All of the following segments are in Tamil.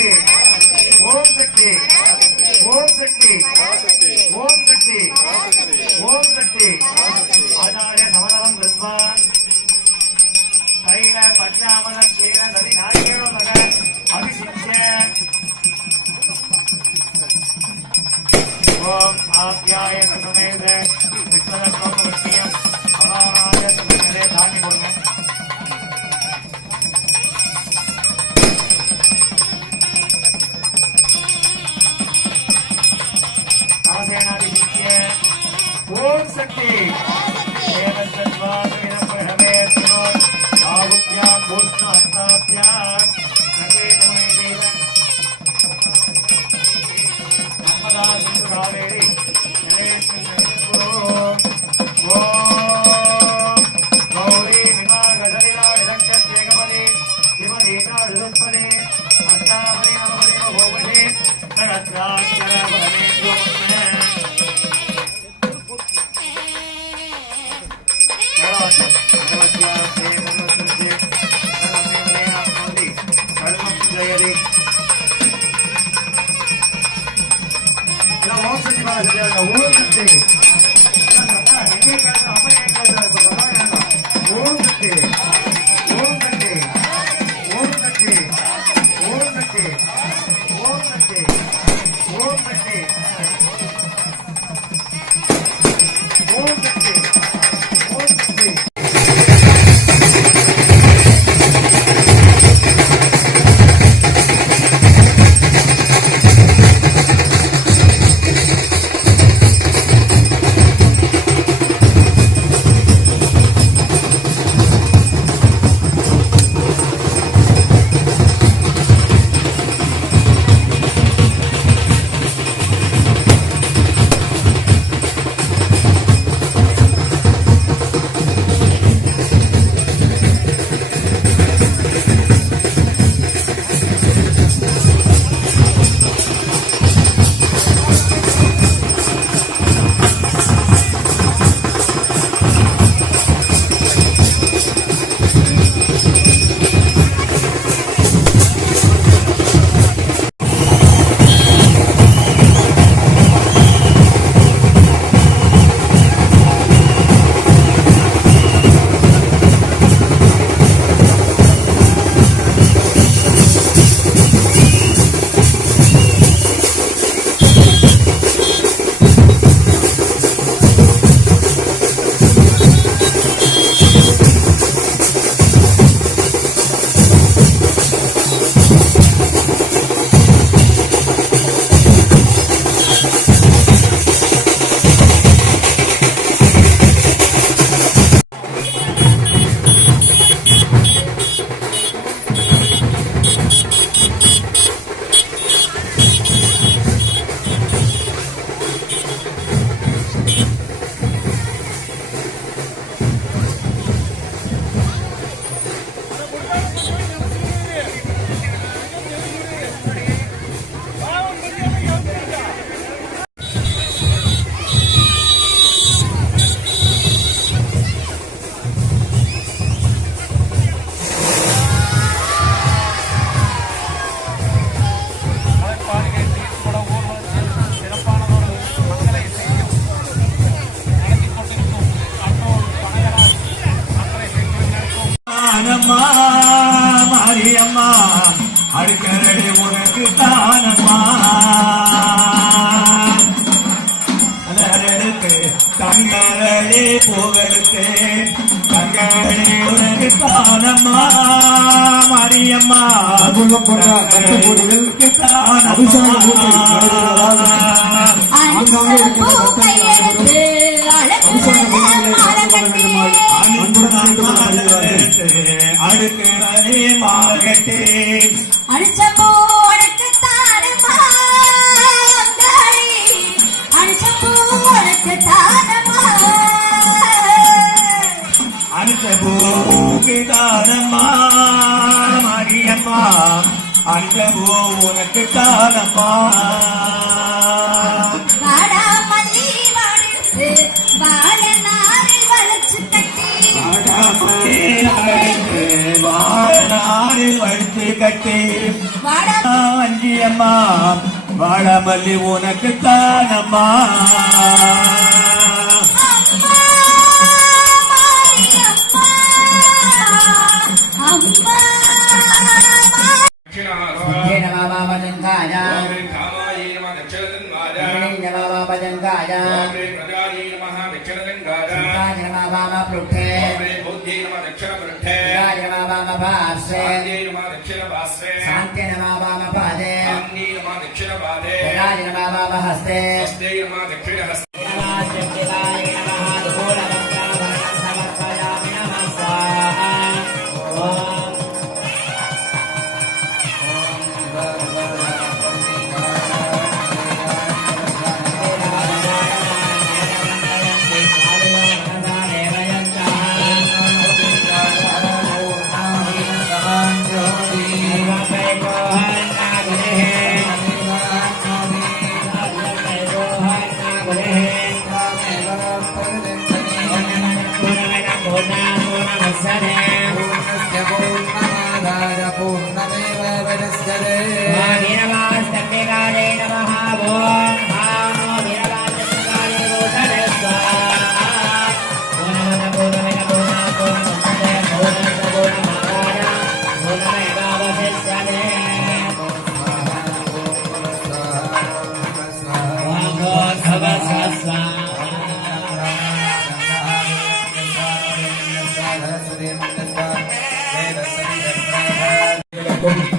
ஓம் சக்தி ஓம் சக்தி ஓம் சக்தி ஓம் சக்தி ஆச்சாரிய சமதம் வித்வான் கைல பஞ்சாமலம் கீழ நதி நாயகேவ மக அபிஷிக்ய ஓம் ஆப்யாய சமேத விஷ்ணதஸ்வம் அவாராய சமேதே தானி கொடுங்க ओम शक्ति மாரியம்மா அடுக்கரடி உனக்கு தானம்மா அதற்கு தங்கரடி புகழுக்கு தங்கரடி உனக்கு தானம்மா மாரியம்மா அடுக்கரடி மாகட்டே அடிச்ச போடுக்கு தானம்மா அடிச்ச போடுக்கு தானம்மா அடிச்ச போக்கு தானம்மா மாரியம்மா அடிச்ச போ உனக்கு தானம்மா வாடா மல்லி வாடு வாழ நாரில் வளைச்சு கட்டி வாழ நாரில் வளைச்சு கட்டி வஞ்சியம்மா வாழமல்லி உனக்கு தானம்மா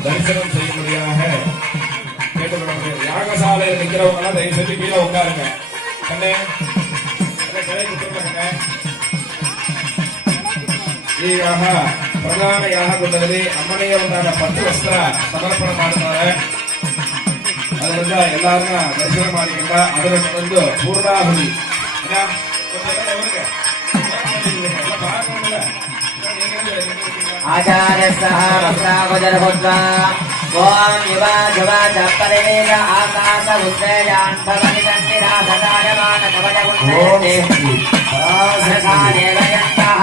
தரிசனம் செய்யும்படியாக கேட்டுக்கொள்ளப்படுகிறது. யாகசாலையில் நிற்கிறவங்க எல்லாம் தயவு செஞ்சு கீழே உட்காருங்க. கண்ணே கடை குத்துருங்க. ಈಗಾಗ ಪ್ರಧಾನ ಯಾಗದಲ್ಲಿ ಅಮ್ಮನೆಯ ಒಂದಾದ 10 ವಸ್ತ್ರ ಸಮರ್ಪಣೆ ಮಾಡ್ತಾರೆ. ಅದರಿಂದ ಎಲ್ಲಾರನ್ನ ದರ್ಶನ ಮಾಡಿಕೊಂಡ ಅದರ ಒಂದು ಪೂರ್ಣಾಹುತಿ आचार्य सह वस्त्रावजरभूत्वा ओम युवा जुवा चपरिवेद आकाश उद्वेजान् भवति तन्निराधकायमान कवचकुण्डे देवयन्तः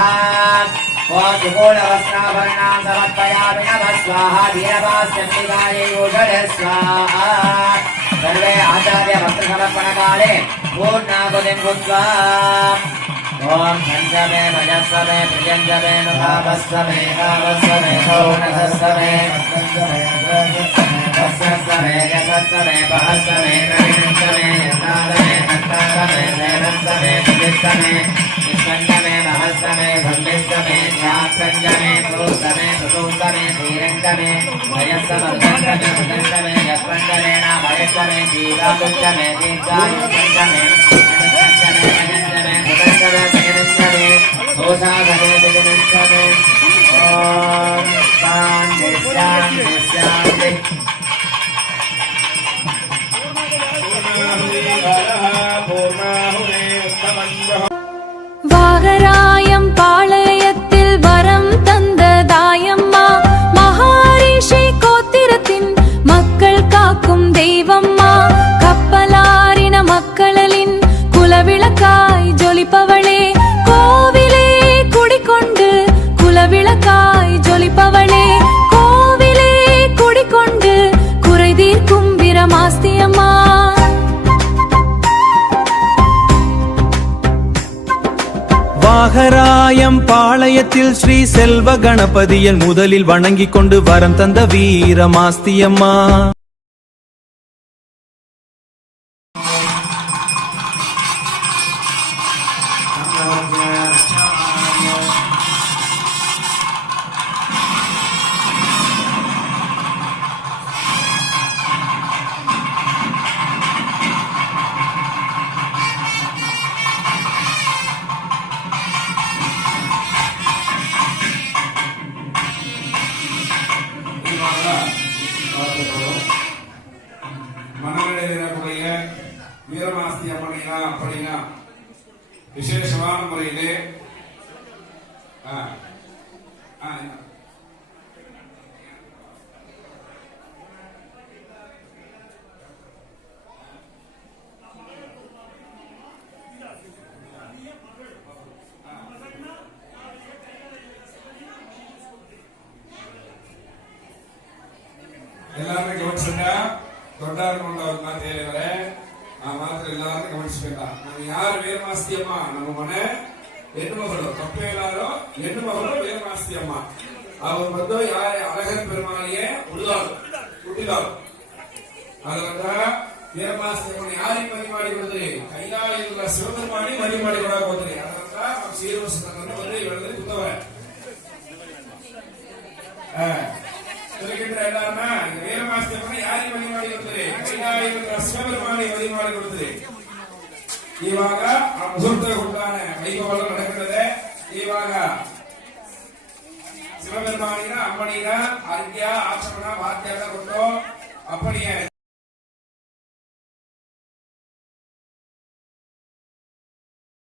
ओम त्रिकोणवस्त्राभरणां समर्पयामि नमः स्वाहा वीरभास्यन्तिकायै ऊषधे स्वाहा सर्वे आचार्य वस्त्रसमर्पणकाले पूर्णाहुतिं भूत्वा ओम पंचमे मजस्वमे प्रियंजमे नुभावस्वमे कावस्वमे कौणसस्वमे वस्वस्वमे यशस्वमे पहस्वमे प्रविणस्वमे यतादमे तत्तादमे सेवस्वमे पुलिस्वमे निष्पन्नमे महस्वमे भम्बिस्वमे ध्यात्पञ्जमे प्रोस्तमे सुसूस्तमे धीरङ्गमे वयस्वमर्गन्तमे सुदन्तमे यस्पन्दमे नामयस्वमे दीर्घाकुञ्जमे दीर्घायुपञ्जमे வாகராயம் பாளையத்தில் வரம் தந்த தாயம்மா மகாரிஷி கோத்திரத்தின் மக்கள் காக்கும் தெய்வம்மா கப்பலாரின மக்களின் குலவிளக்காய் ஜொலிப்பவளே கோவிலே குடிகொண்டு குலவிளக்காய் ஜொலிப்பவளே கோவிலே குடிகொண்டு குறை தீர்க்கும் வீரமாஸ்தியம்மா வாகராயம் பாளையத்தில் ஸ்ரீ செல்வ கணபதியில் முதலில் வணங்கிக் கொண்டு வரம் தந்த வீரமாஸ்தியம்மா மனநிலையிடக்கூடிய வீரமாஸ்தி அம்மனையா அப்படின்னா விசேஷமான முறையிலே எல்லாருமே கவனிச்சு ಈಗ ದೊಡ್ಡವ್ರನ್ನ ಮಾತು ಹೇಳಿದರೆ ಆ ಮಾತ್ರ ಎಲ್ಲಾರು ಗಮನಿಸಬೇಕ. ನಾವು ಯಾರು ವೀರಮಾಸ್ತಿ ಅಮ್ಮ, ನಮ್ಮ ಮನೆ ಹೆಣ್ಣು ಮಗಳು, ತಪ್ಪು ಎಲ್ಲಾರು ಹೆಣ್ಣು ಮಗಳು ವೀರಮಾಸ್ತಿ ಅಮ್ಮ. ಅವರು ಬಂದು ಯಾರ ಅಳಗನ್ பெருமாளியே ಹುಟ್ಟಿದವರು. ಅದರಿಂದ ವೀರಮಾಸ್ತಿ ಅಮ್ಮನ ಯಾರಿಗೆ ಮದುವೆ ಮಾಡಿ ಕೊಡಿದ್ರಿ? ಕೈಲಾಗಿರುವ ಶಿವಪೆರುಮಾಳಿ ಮದುವೆ ಮಾಡಿ ಕೊಡಕ್ ಹೋದ್ರಿ. ಅದರಿಂದ ನಾವು ಸೀರಿವರ್ಸತಕ್ಕಂಥ ಮದುವೆ ಹೇಳಿದ್ರೆ ಕೂತವ್ರೆ ಎಲ್ಲಾರನ್ನ ವೀರಮಾಸ್ತಿ ಅಮ್ಮನ ಯಾರಿಗೆ ಮದುವೆ ಮಾಡಿ ಕೊಡ್ತೀರಿ? ಕೈಲಾಗಿರುವ ಶಿವಪೆರುಮಾಳಿ ಮದುವೆ ಮಾಡಿ ಕೊಡ್ತೀರಿ. ಇವಾಗ ಆ ಮುಹೂರ್ತ ಹುಟ್ಟಾನೆ ವೈಭವ ನಡೆಯುತ್ತದೆ. ಇವಾಗ ಶಿವಪೆರುಮಾಳಿನ ಅಮ್ಮನಿಗ ಅರ್ಘ್ಯ ಆಚಮನ ವಾದ್ಯ ಕೊಟ್ಟು ಅಪ್ಪನಿಗೆ